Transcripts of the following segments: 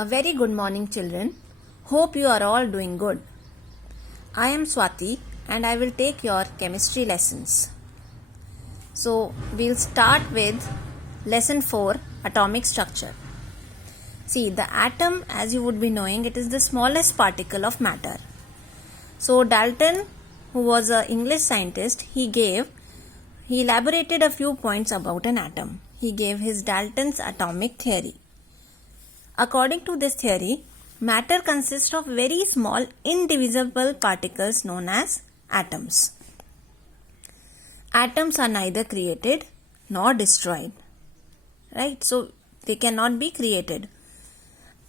A very good morning, children. Hope you are all doing good. I am Swati and I will take your chemistry lessons. So, we'll start with lesson 4, atomic structure. See, the atom, as you would be knowing, it is the smallest particle of matter. So, Dalton, who was an English scientist, he elaborated a few points about an atom. He gave his Dalton's atomic theory. According to this theory, matter consists of very small indivisible particles known as atoms. Atoms are neither created nor destroyed, right? So they cannot be created.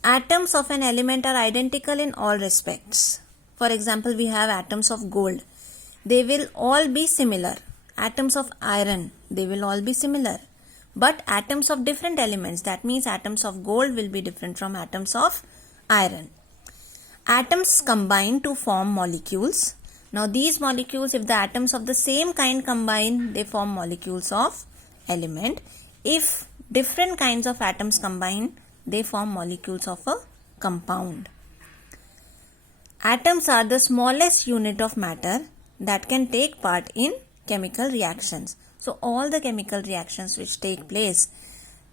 Atoms of an element are identical in all respects. For example, we have atoms of gold. They will all be similar. Atoms of iron, they will all be similar. But atoms of different elements, that means atoms of gold will be different from atoms of iron. Atoms combine to form molecules. Now these molecules, if the atoms of the same kind combine, they form molecules of element. If different kinds of atoms combine, they form molecules of a compound. Atoms are the smallest unit of matter that can take part in chemical reactions. So all the chemical reactions which take place,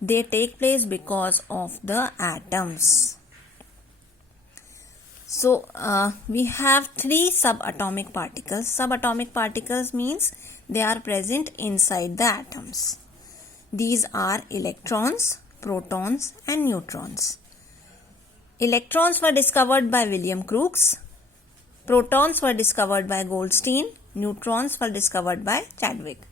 they take place because of the atoms. So we have 3 subatomic particles. Subatomic particles means they are present inside the atoms. These are electrons, protons and neutrons. Electrons were discovered by William Crookes. Protons were discovered by Goldstein. Neutrons were discovered by Chadwick.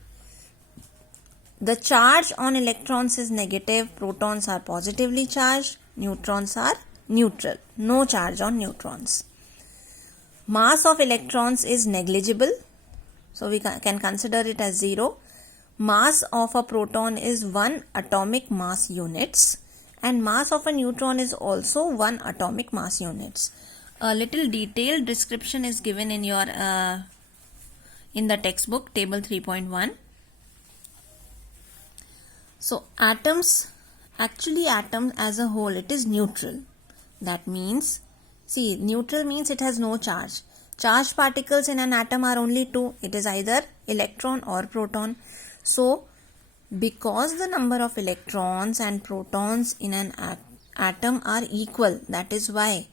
The charge on electrons is negative, protons are positively charged, neutrons are neutral, no charge on neutrons. Mass of electrons is negligible, so we can consider it as 0. Mass of a proton is 1 atomic mass units and mass of a neutron is also 1 atomic mass units. A little detailed description is given in your in the textbook, table 3.1. So atoms as a whole, it is neutral. That means, see, neutral means it has no charge. Charged particles in an atom are only 2. It is either electron or proton. So because the number of electrons and protons in an atom are equal, that is why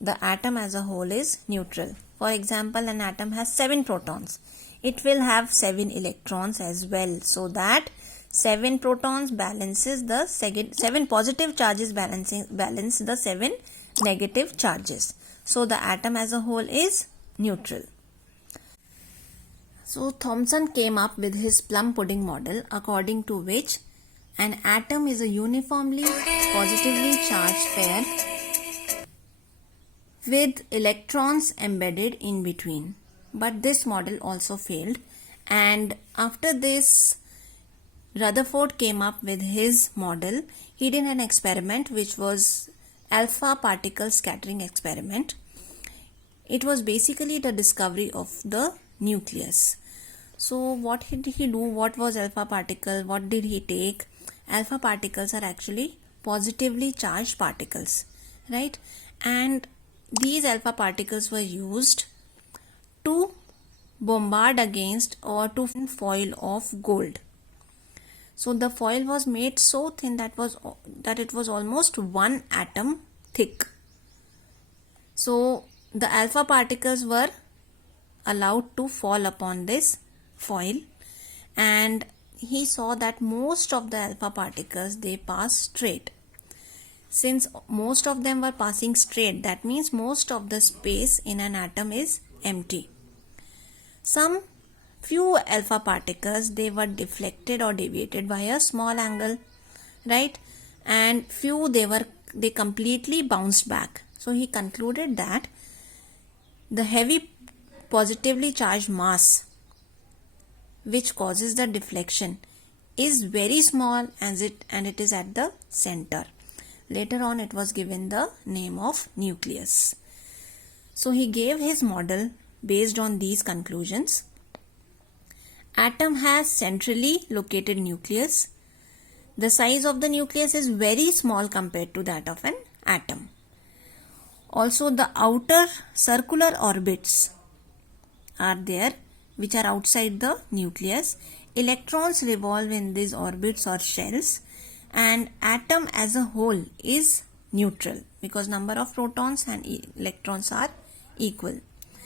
the atom as a whole is neutral. For example, an atom has 7 protons. It will have 7 electrons as well, so that 7 protons balances the 7 positive charges balance the 7 negative charges. So the atom as a whole is neutral. So Thomson came up with his plum pudding model, according to which an atom is a uniformly positively charged pair with electrons embedded in between. But this model also failed, and after this Rutherford came up with his model. He did an experiment which was alpha particle scattering experiment. It was basically the discovery of the nucleus. So what did he do? What was alpha particle? What did he take? Alpha particles are actually positively charged particles, right? And these alpha particles were used to bombard against or to foil of gold. So the foil was made so thin that it was almost 1 atom thick. So the alpha particles were allowed to fall upon this foil, and he saw that most of the alpha particles, they pass straight. Since most of them were passing straight, that means most of the space in an atom is empty. Some few alpha particles, they were deflected or deviated by a small angle, right? And few they completely bounced back. So he concluded that the heavy positively charged mass which causes the deflection is very small, and it is at the center. Later on it was given the name of nucleus. So he gave his model based on these conclusions. Atom has centrally located nucleus. The size of the nucleus is very small compared to that of an atom. Also, the outer circular orbits are there which are outside the nucleus. Electrons revolve in these orbits or shells, and atom as a whole is neutral because number of protons and electrons are equal.